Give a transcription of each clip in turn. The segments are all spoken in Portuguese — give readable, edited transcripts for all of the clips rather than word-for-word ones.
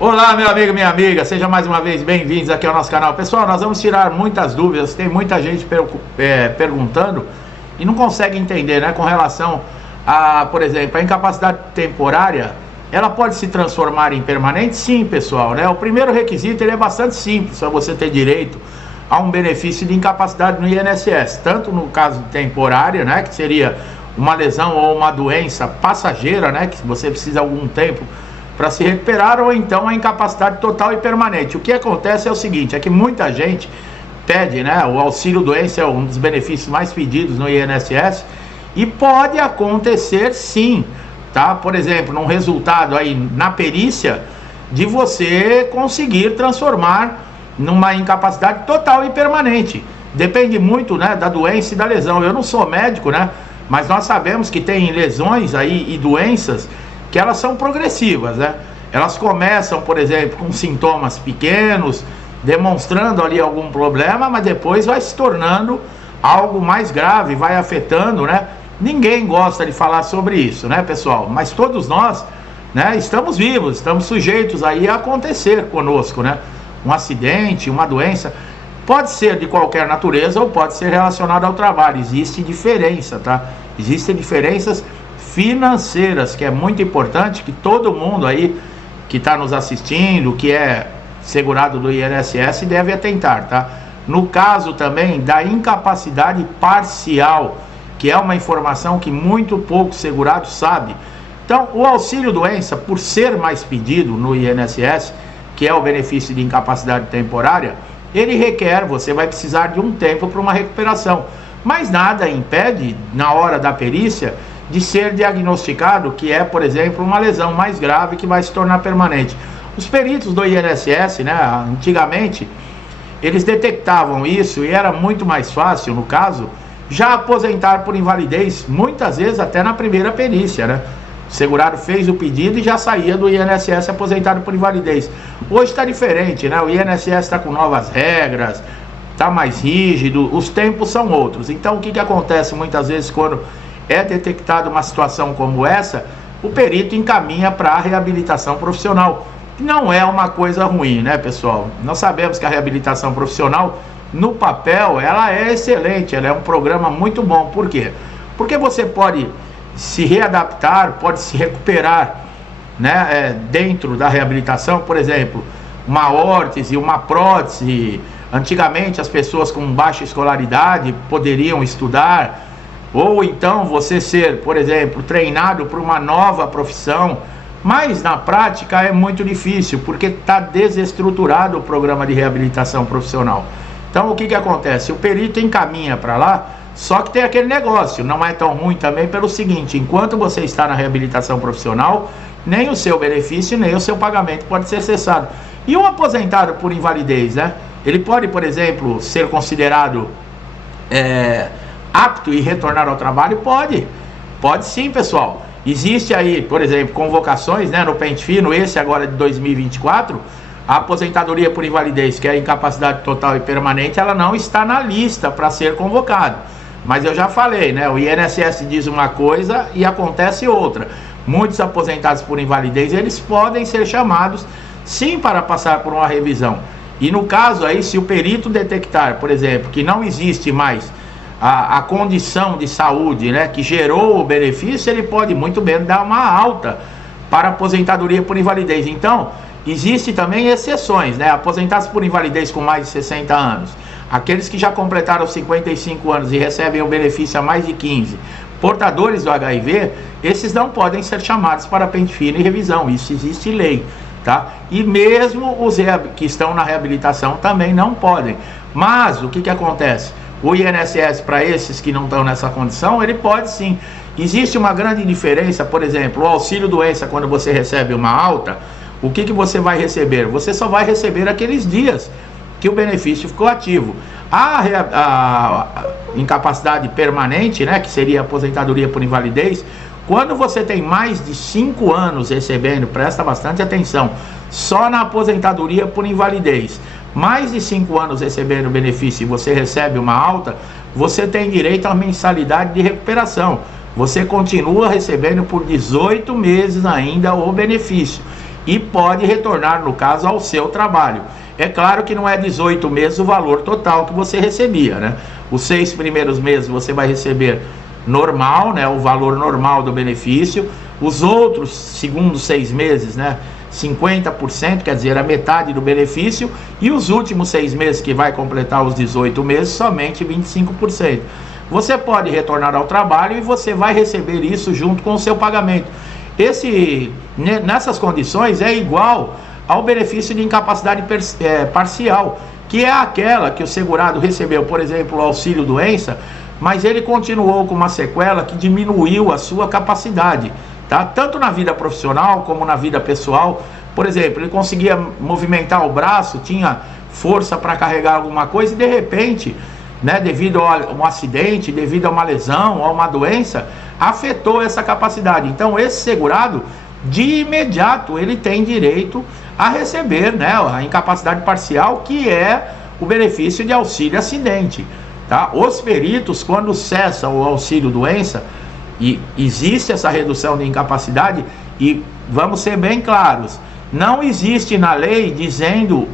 Olá, meu amigo, minha amiga, sejam mais uma vez bem-vindos aqui ao nosso canal. Pessoal, nós vamos tirar muitas dúvidas, tem muita gente perguntando e não consegue entender, né, com relação a, por exemplo, a incapacidade temporária, ela pode se transformar em permanente? Sim, pessoal, né? O primeiro requisito, ele é bastante simples, para você ter direito a um benefício de incapacidade no INSS, tanto no caso temporária, né, que seria uma lesão ou uma doença passageira, né, que você precisa de algum tempo para se recuperar, ou então a incapacidade total e permanente. O que acontece é o seguinte, é que muita gente pede, né, o auxílio doença é um dos benefícios mais pedidos no INSS, e pode acontecer sim, tá? Por exemplo, num resultado aí na perícia, de você conseguir transformar numa incapacidade total e permanente. Depende muito, né, da doença e da lesão. Eu não sou médico, né, mas nós sabemos que tem lesões aí e doenças que elas são progressivas, né? Elas começam, por exemplo, com sintomas pequenos, demonstrando ali algum problema, mas depois vai se tornando algo mais grave, vai afetando, né? Ninguém gosta de falar sobre isso, né, pessoal? Mas todos nós, né, estamos vivos, estamos sujeitos aí a acontecer conosco, né? Um acidente, uma doença, pode ser de qualquer natureza ou pode ser relacionado ao trabalho. Existe diferença, tá? Existem diferenças financeiras, que é muito importante que todo mundo aí que está nos assistindo, que é segurado do INSS, deve atentar, tá? No caso também da incapacidade parcial, que é uma informação que muito pouco segurado sabe. Então, o auxílio doença, por ser mais pedido no INSS, que é o benefício de incapacidade temporária, ele requer, você vai precisar de um tempo para uma recuperação. Mas nada impede, na hora da perícia, de ser diagnosticado que é, por exemplo, uma lesão mais grave que vai se tornar permanente. Os peritos do INSS, né, antigamente, eles detectavam isso e era muito mais fácil, no caso, já aposentar por invalidez, muitas vezes até na primeira perícia, né? O segurado fez o pedido e já saía do INSS aposentado por invalidez. Hoje está diferente, né? O INSS está com novas regras, está mais rígido, os tempos são outros. Então, o que acontece muitas vezes quando é detectada uma situação como essa, o perito encaminha para a reabilitação profissional. Não é uma coisa ruim, né, pessoal? Nós sabemos que a reabilitação profissional, no papel, ela é excelente, ela é um programa muito bom. Por quê? Porque você pode se readaptar, pode se recuperar, né, dentro da reabilitação. Por exemplo, uma órtese, uma prótese. Antigamente as pessoas com baixa escolaridade poderiam estudar, ou então você ser, por exemplo, treinado para uma nova profissão, mas na prática é muito difícil, porque está desestruturado o programa de reabilitação profissional. Então o que acontece? O perito encaminha para lá, só que tem aquele negócio, não é tão ruim também pelo seguinte, enquanto você está na reabilitação profissional, nem o seu benefício, nem o seu pagamento pode ser cessado. E um aposentado por invalidez, né? Ele pode, por exemplo, ser considerado apto e retornar ao trabalho? Pode sim, pessoal. Existe aí, por exemplo, convocações, né, no pente fino, esse agora de 2024, a aposentadoria por invalidez, que é a incapacidade total e permanente, ela não está na lista para ser convocado. Mas eu já falei, né, o INSS diz uma coisa e acontece outra. Muitos aposentados por invalidez, eles podem ser chamados sim para passar por uma revisão. E no caso aí, se o perito detectar, por exemplo, que não existe mais a condição de saúde, né, que gerou o benefício, ele pode muito bem dar uma alta para aposentadoria por invalidez. Então, existe também exceções, né, aposentados por invalidez com mais de 60 anos, aqueles que já completaram 55 anos e recebem o benefício há mais de 15, portadores do HIV, esses não podem ser chamados para pente fino e revisão, isso existe lei, tá? E mesmo os que estão na reabilitação também não podem. Mas o que acontece? O INSS, para esses que não estão nessa condição, ele pode sim. Existe uma grande diferença, por exemplo, o auxílio doença, quando você recebe uma alta, o que você vai receber? Você só vai receber aqueles dias que o benefício ficou ativo. A incapacidade permanente, né, que seria a aposentadoria por invalidez, quando você tem mais de 5 anos recebendo, presta bastante atenção, só na aposentadoria por invalidez, mais de 5 anos recebendo benefício e você recebe uma alta, você tem direito à mensalidade de recuperação. Você continua recebendo por 18 meses ainda o benefício. e pode retornar, no caso, ao seu trabalho. É claro que não é 18 meses o valor total que você recebia, né? Os 6 primeiros meses você vai receber normal, né? O valor normal do benefício. Os outros, segundos 6 meses, né? 50%, quer dizer, a metade do benefício. E os últimos 6 meses, que vai completar os 18 meses, somente 25%. Você pode retornar ao trabalho e você vai receber isso junto com o seu pagamento. Nessas condições é igual ao benefício de incapacidade parcial, que é aquela que o segurado recebeu, por exemplo, o auxílio-doença, mas ele continuou com uma sequela que diminuiu a sua capacidade, tá? Tanto na vida profissional como na vida pessoal. Por exemplo, ele conseguia movimentar o braço, tinha força para carregar alguma coisa e de repente, né, devido a um acidente, devido a uma lesão, a uma doença, afetou essa capacidade. Então esse segurado, de imediato, ele tem direito a receber, né, a incapacidade parcial, que é o benefício de auxílio acidente, tá? Os peritos, quando cessa o auxílio doença e existe essa redução de incapacidade, e vamos ser bem claros, não existe na lei dizendo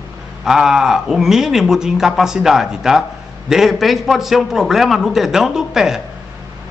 o mínimo de incapacidade, tá? De repente pode ser um problema no dedão do pé,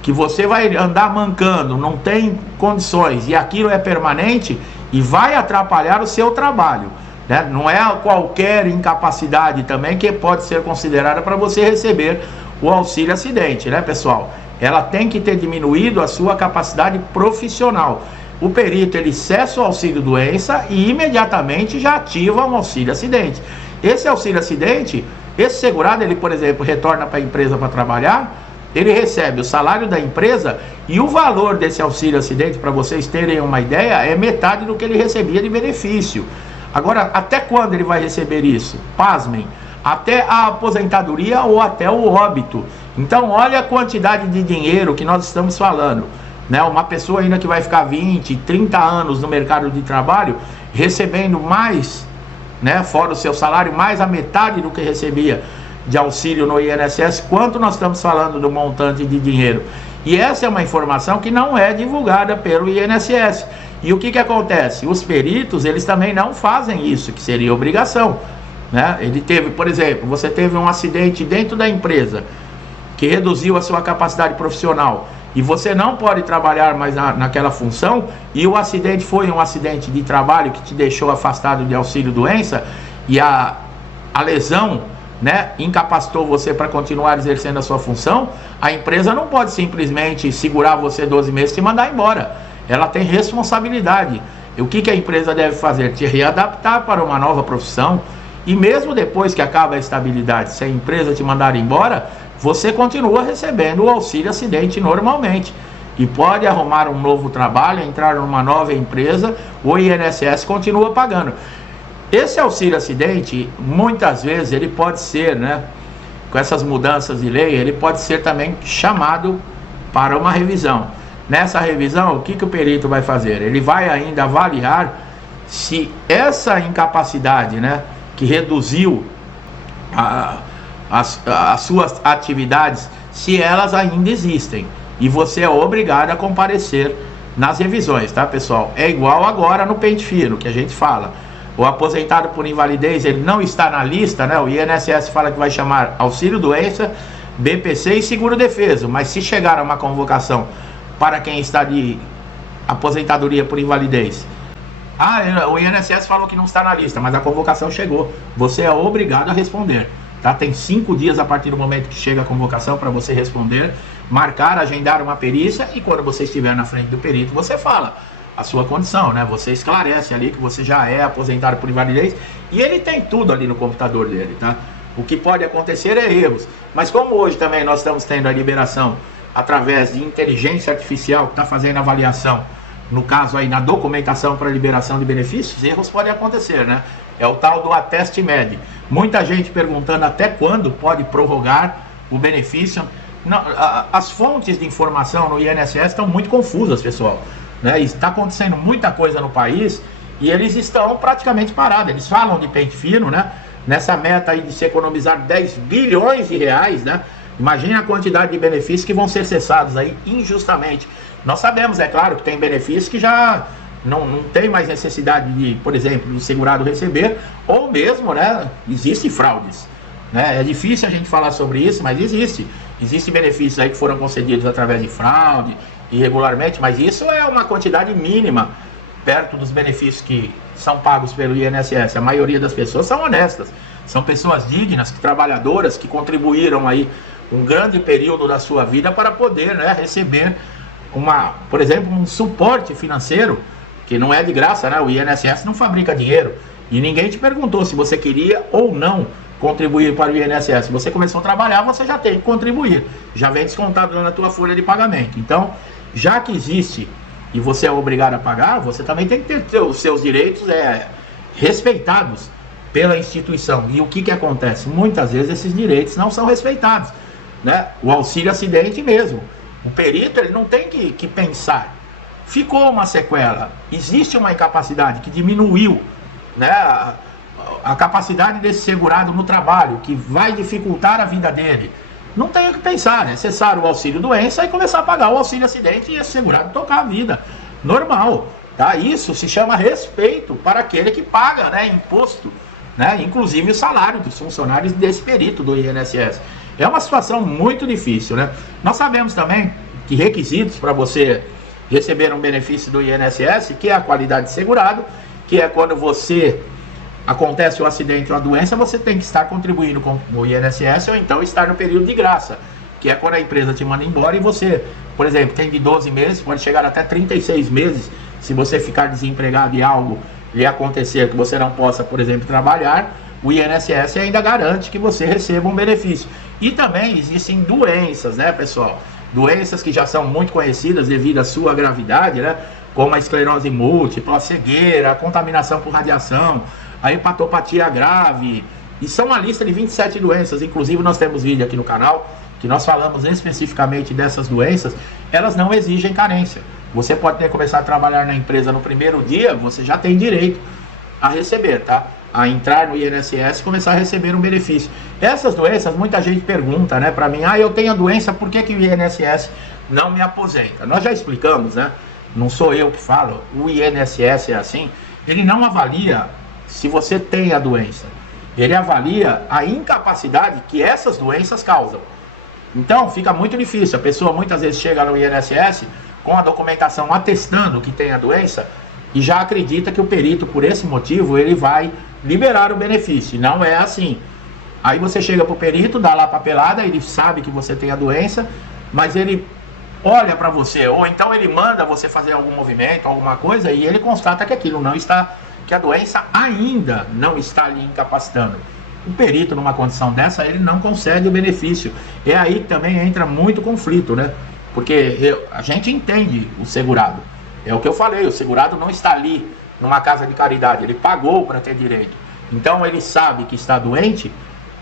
que você vai andar mancando, não tem condições, e aquilo é permanente e vai atrapalhar o seu trabalho, né? Não é qualquer incapacidade também que pode ser considerada para você receber o auxílio acidente, né, pessoal? Ela tem que ter diminuído a sua capacidade profissional. O perito, ele cessa o auxílio doença e imediatamente já ativa um auxílio acidente. Esse auxílio acidente, esse segurado, ele, por exemplo, retorna para a empresa para trabalhar, ele recebe o salário da empresa e o valor desse auxílio acidente, para vocês terem uma ideia, é metade do que ele recebia de benefício. Agora, até quando ele vai receber isso? Pasmem, até a aposentadoria ou até o óbito. Então, olha a quantidade de dinheiro que nós estamos falando, né? Uma pessoa ainda que vai ficar 20, 30 anos no mercado de trabalho, recebendo mais, né, fora o seu salário, mais a metade do que recebia de auxílio no INSS. Quanto nós estamos falando do montante de dinheiro? E essa é uma informação que não é divulgada pelo INSS. E o que acontece? Os peritos, eles também não fazem isso, que seria obrigação, né? Ele teve, por exemplo, você teve um acidente dentro da empresa que reduziu a sua capacidade profissional e você não pode trabalhar mais naquela função, e o acidente foi um acidente de trabalho que te deixou afastado de auxílio-doença, e a lesão, né, incapacitou você para continuar exercendo a sua função. A empresa não pode simplesmente segurar você 12 meses e te mandar embora. Ela tem responsabilidade. E o que a empresa deve fazer? Te readaptar para uma nova profissão. E mesmo depois que acaba a estabilidade, se a empresa te mandar embora, você continua recebendo o auxílio acidente normalmente. E pode arrumar um novo trabalho, entrar numa nova empresa, o INSS continua pagando. Esse auxílio acidente, muitas vezes, ele pode ser, né, com essas mudanças de lei, ele pode ser também chamado para uma revisão. Nessa revisão, o que o perito vai fazer? Ele vai ainda avaliar se essa incapacidade, né, que reduziu as suas atividades, se elas ainda existem. E você é obrigado a comparecer nas revisões, tá, pessoal? É igual agora no pente fino, que a gente fala. O aposentado por invalidez, ele não está na lista, né? O INSS fala que vai chamar auxílio-doença, BPC e seguro-defeso. Mas se chegar a uma convocação para quem está de aposentadoria por invalidez, o INSS falou que não está na lista, mas a convocação chegou. Você é obrigado a responder, tá? Tem 5 dias a partir do momento que chega a convocação para você responder, marcar, agendar uma perícia, e quando você estiver na frente do perito, você fala a sua condição, né? Você esclarece ali que você já é aposentado por invalidez, e ele tem tudo ali no computador dele, tá? O que pode acontecer é erros, mas como hoje também nós estamos tendo a liberação através de inteligência artificial que está fazendo avaliação, no caso aí na documentação para liberação de benefícios, erros podem acontecer, né? É o tal do ateste MED. Muita gente perguntando até quando pode prorrogar o benefício. Não, as fontes de informação no INSS estão muito confusas, pessoal, né? Está acontecendo muita coisa no país e eles estão praticamente parados. Eles falam de pente fino, né? Nessa meta aí de se economizar 10 bilhões de reais, né? Imagine a quantidade de benefícios que vão ser cessados aí injustamente. Nós sabemos, é claro, que tem benefícios que já não tem mais necessidade de, por exemplo, do segurado receber, ou mesmo, né, existem fraudes, né? É difícil a gente falar sobre isso, mas existem benefícios aí que foram concedidos através de fraude, irregularmente, mas isso é uma quantidade mínima perto dos benefícios que são pagos pelo INSS. A maioria das pessoas são honestas, são pessoas dignas, trabalhadoras, que contribuíram aí um grande período da sua vida para poder, né, receber por exemplo, um suporte financeiro, que não é de graça, né? O INSS não fabrica dinheiro, e ninguém te perguntou se você queria ou não contribuir para o INSS. Se você começou a trabalhar, você já tem que contribuir, já vem descontado na tua folha de pagamento. Então, já que existe e você é obrigado a pagar, você também tem que ter os seus direitos respeitados pela instituição. E o que acontece? Muitas vezes esses direitos não são respeitados, né? O auxílio acidente mesmo, o perito ele não tem que pensar. Ficou uma sequela, existe uma incapacidade que diminuiu, né, a capacidade desse segurado no trabalho, que vai dificultar a vida dele. Não tem o que pensar, né? Cessar o auxílio doença e começar a pagar o auxílio acidente e esse segurado tocar a vida normal, tá? Isso se chama respeito para aquele que paga, né, imposto, né? Inclusive o salário dos funcionários desse perito do INSS. É uma situação muito difícil, né? Nós sabemos também que requisitos para você receber um benefício do INSS, que é a qualidade de segurado, que é quando acontece o acidente ou a doença, você tem que estar contribuindo com o INSS ou então estar no período de graça, que é quando a empresa te manda embora e você, por exemplo, tem de 12 meses, pode chegar até 36 meses, se você ficar desempregado e algo lhe acontecer que você não possa, por exemplo, trabalhar, o INSS ainda garante que você receba um benefício. E também existem doenças, né, pessoal? Doenças que já são muito conhecidas devido à sua gravidade, né? Como a esclerose múltipla, a cegueira, a contaminação por radiação, a hepatopatia grave. E são uma lista de 27 doenças. Inclusive nós temos vídeo aqui no canal que nós falamos especificamente dessas doenças. Elas não exigem carência. Você pode ter começado a trabalhar na empresa no primeiro dia, você já tem direito a receber, tá? A entrar no INSS e começar a receber um benefício. Essas doenças, muita gente pergunta, né, para mim, eu tenho a doença, por que o INSS não me aposenta? Nós já explicamos, né? Não sou eu que falo, o INSS é assim, ele não avalia se você tem a doença, ele avalia a incapacidade que essas doenças causam. Então fica muito difícil, a pessoa muitas vezes chega no INSS com a documentação atestando que tem a doença e já acredita que o perito, por esse motivo, ele vai liberar o benefício. Não é assim. Aí você chega para o perito, dá lá a papelada, ele sabe que você tem a doença, mas ele olha para você, ou então ele manda você fazer algum movimento, alguma coisa, e ele constata que aquilo não está, que a doença ainda não está lhe incapacitando. O perito, numa condição dessa, ele não concede o benefício. É aí que também entra muito conflito, né? Porque a gente entende o segurado. É o que eu falei, o segurado não está ali numa casa de caridade, ele pagou para ter direito. Então ele sabe que está doente,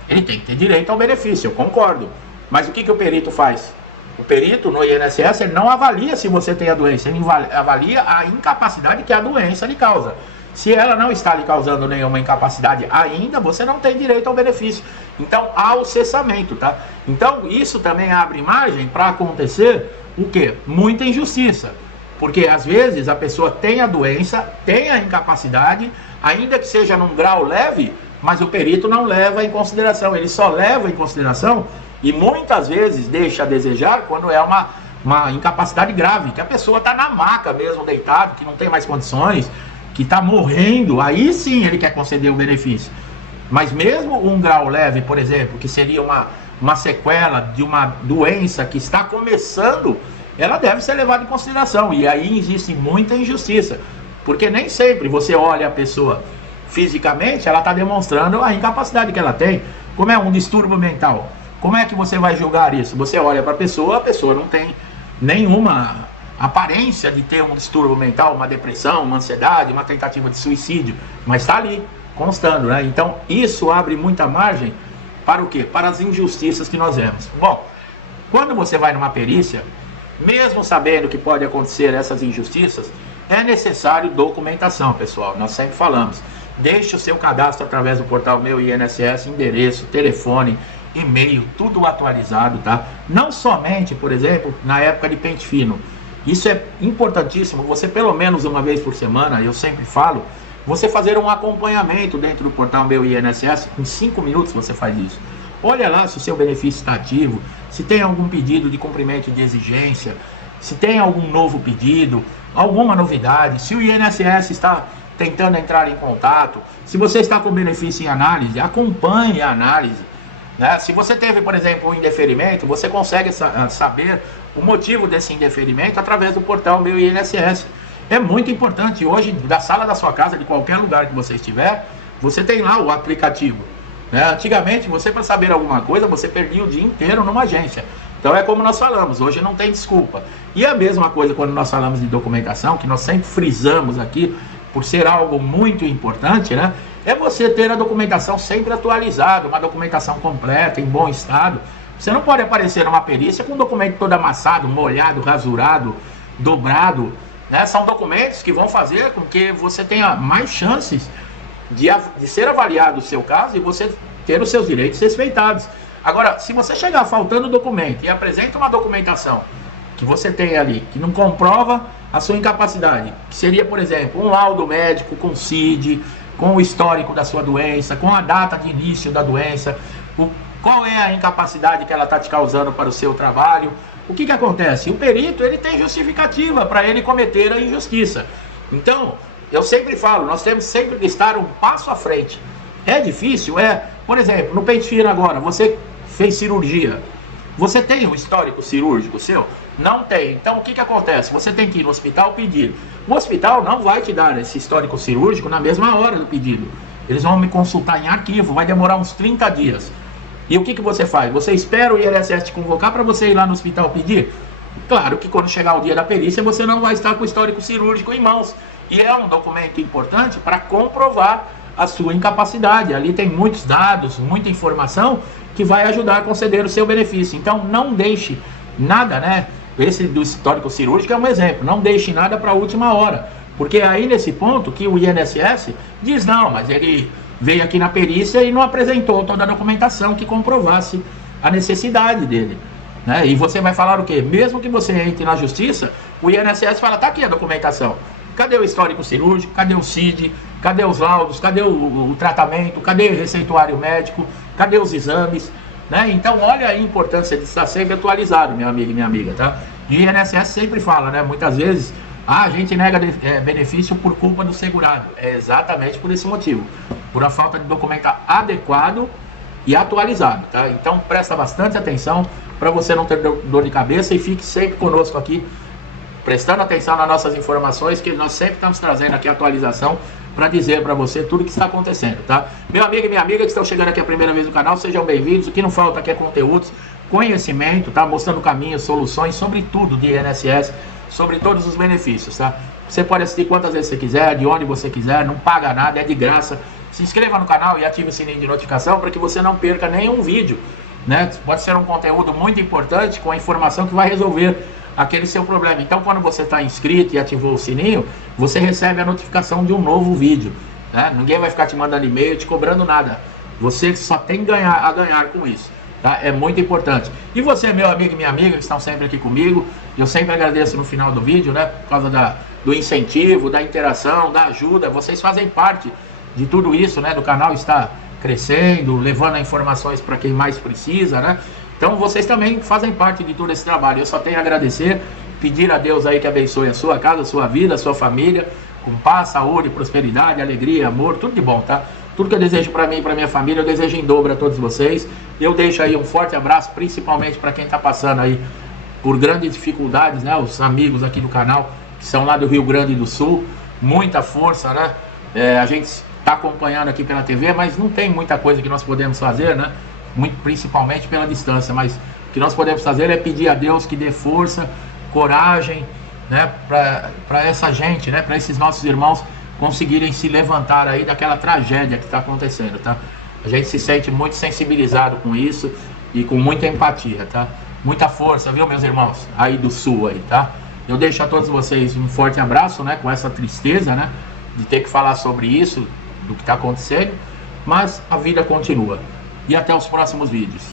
ele tem que ter direito ao benefício, eu concordo. Mas o que o perito faz? O perito no INSS, ele não avalia se você tem a doença, ele avalia a incapacidade que a doença lhe causa. Se ela não está lhe causando nenhuma incapacidade ainda, você não tem direito ao benefício. Então há o cessamento, tá? Então isso também abre margem para acontecer o quê? Muita injustiça. Porque às vezes a pessoa tem a doença, tem a incapacidade, ainda que seja num grau leve, mas o perito não leva em consideração. Ele só leva em consideração e muitas vezes deixa a desejar quando é uma incapacidade grave, que a pessoa está na maca mesmo, deitado, que não tem mais condições, que está morrendo, aí sim ele quer conceder o benefício. Mas mesmo um grau leve, por exemplo, que seria uma sequela de uma doença que está começando, ela deve ser levada em consideração. E aí existe muita injustiça, porque nem sempre você olha a pessoa fisicamente, ela está demonstrando a incapacidade que ela tem. Como é um distúrbio mental, como é que você vai julgar isso? Você olha para a pessoa não tem nenhuma aparência de ter um distúrbio mental, uma depressão, uma ansiedade, uma tentativa de suicídio, mas está ali, constando, né? Então isso abre muita margem para o quê? Para as injustiças que nós vemos. Bom, quando você vai numa perícia, mesmo sabendo que pode acontecer essas injustiças, é necessário documentação, pessoal. Nós sempre falamos, deixe o seu cadastro através do portal Meu INSS, endereço, telefone, e-mail, tudo atualizado, tá? Não somente, por exemplo, na época de pente fino. Isso é importantíssimo, você pelo menos uma vez por semana, eu sempre falo, você fazer um acompanhamento dentro do portal Meu INSS, em 5 minutos você faz isso. Olha lá se o seu benefício está ativo, se tem algum pedido de cumprimento de exigência, se tem algum novo pedido, alguma novidade, se o INSS está tentando entrar em contato, se você está com benefício em análise, acompanhe a análise. Né? Se você teve, por exemplo, um indeferimento, você consegue saber o motivo desse indeferimento através do portal Meu INSS. É muito importante. Hoje, da sala da sua casa, de qualquer lugar que você estiver, você tem lá o aplicativo. Né? Antigamente, você para saber alguma coisa, você perdia o dia inteiro numa agência. Então é como nós falamos, hoje não tem desculpa. E a mesma coisa quando nós falamos de documentação, que nós sempre frisamos aqui, por ser algo muito importante, né? É você ter a documentação sempre atualizada, uma documentação completa, em bom estado. Você não pode aparecer numa perícia com um documento todo amassado, molhado, rasurado, dobrado. Né? São documentos que vão fazer com que você tenha mais chances de ser avaliado o seu caso e você ter os seus direitos respeitados. Agora, se você chegar faltando documento e apresenta uma documentação que você tem ali, que não comprova a sua incapacidade, que seria, por exemplo, um laudo médico com CID, com o histórico da sua doença, com a data de início da doença, qual é a incapacidade que ela está te causando para o seu trabalho, o que acontece? O perito ele tem justificativa para ele cometer a injustiça. Então, eu sempre falo, nós temos sempre que estar um passo à frente. É difícil? É. Por exemplo, no pente fino agora, você fez cirurgia. Você tem um histórico cirúrgico seu? Não tem. Então o que acontece? Você tem que ir no hospital pedir. O hospital não vai te dar esse histórico cirúrgico na mesma hora do pedido. Eles vão me consultar em arquivo, vai demorar uns 30 dias. E o que você faz? Você espera o INSS te convocar para você ir lá no hospital pedir? Claro que quando chegar o dia da perícia você não vai estar com o histórico cirúrgico em mãos. E é um documento importante para comprovar a sua incapacidade. Ali tem muitos dados, muita informação que vai ajudar a conceder o seu benefício. Então não deixe nada, né? Esse do histórico cirúrgico é um exemplo. Não deixe nada para a última hora. Porque é aí nesse ponto que o INSS diz não, mas ele veio aqui na perícia e não apresentou toda a documentação que comprovasse a necessidade dele. Né? E você vai falar o quê? Mesmo que você entre na justiça, o INSS fala, tá aqui a documentação. Cadê o histórico cirúrgico? Cadê o CID? Cadê os laudos? Cadê o tratamento? Cadê o receituário médico? Cadê os exames? Né? Então, olha a importância de estar sempre atualizado, meu amigo e minha amiga, tá? E o INSS sempre fala, né? Muitas vezes, a gente nega benefício por culpa do segurado. É exatamente por esse motivo. Por a falta de documento adequado e atualizado, tá? Então, presta bastante atenção para você não ter dor de cabeça e fique sempre conosco aqui, prestando atenção nas nossas informações, que nós sempre estamos trazendo aqui a atualização para dizer para você tudo o que está acontecendo, tá? Meu amigo e minha amiga que estão chegando aqui a primeira vez no canal, sejam bem-vindos. O que não falta aqui é conteúdos, conhecimento, tá? Mostrando caminhos, soluções sobre tudo de INSS, sobre todos os benefícios, tá? Você pode assistir quantas vezes você quiser, de onde você quiser, não paga nada, é de graça. Se inscreva no canal e ative o sininho de notificação para que você não perca nenhum vídeo, né? Pode ser um conteúdo muito importante com a informação que vai resolver aquele seu problema. Então, quando você está inscrito e ativou o sininho, você recebe a notificação de um novo vídeo, né? Ninguém vai ficar te mandando e-mail, te cobrando nada. Você só tem a ganhar com isso, tá? É muito importante. E você, meu amigo e minha amiga, que estão sempre aqui comigo, eu sempre agradeço no final do vídeo, né? Por causa do incentivo, da interação, da ajuda. Vocês fazem parte de tudo isso, né? Do canal está crescendo, levando informações para quem mais precisa, né? Então vocês também fazem parte de todo esse trabalho. Eu só tenho a agradecer, pedir a Deus aí que abençoe a sua casa, a sua vida, a sua família, com paz, saúde, prosperidade, alegria, amor, tudo de bom, tá? Tudo que eu desejo para mim e para minha família, eu desejo em dobro a todos vocês. Eu deixo aí um forte abraço, principalmente para quem está passando aí por grandes dificuldades, né? Os amigos aqui do canal, que são lá do Rio Grande do Sul, muita força, né? A gente está acompanhando aqui pela TV, mas não tem muita coisa que nós podemos fazer, né? Muito, principalmente pela distância, mas o que nós podemos fazer é pedir a Deus que dê força, coragem, né, para essa gente, né, para esses nossos irmãos conseguirem se levantar aí daquela tragédia que está acontecendo, tá? A gente se sente muito sensibilizado com isso e com muita empatia, tá? Muita força, viu, meus irmãos, aí do Sul aí, tá? Eu deixo a todos vocês um forte abraço, né, com essa tristeza, né, de ter que falar sobre isso, do que está acontecendo, mas a vida continua. E até os próximos vídeos.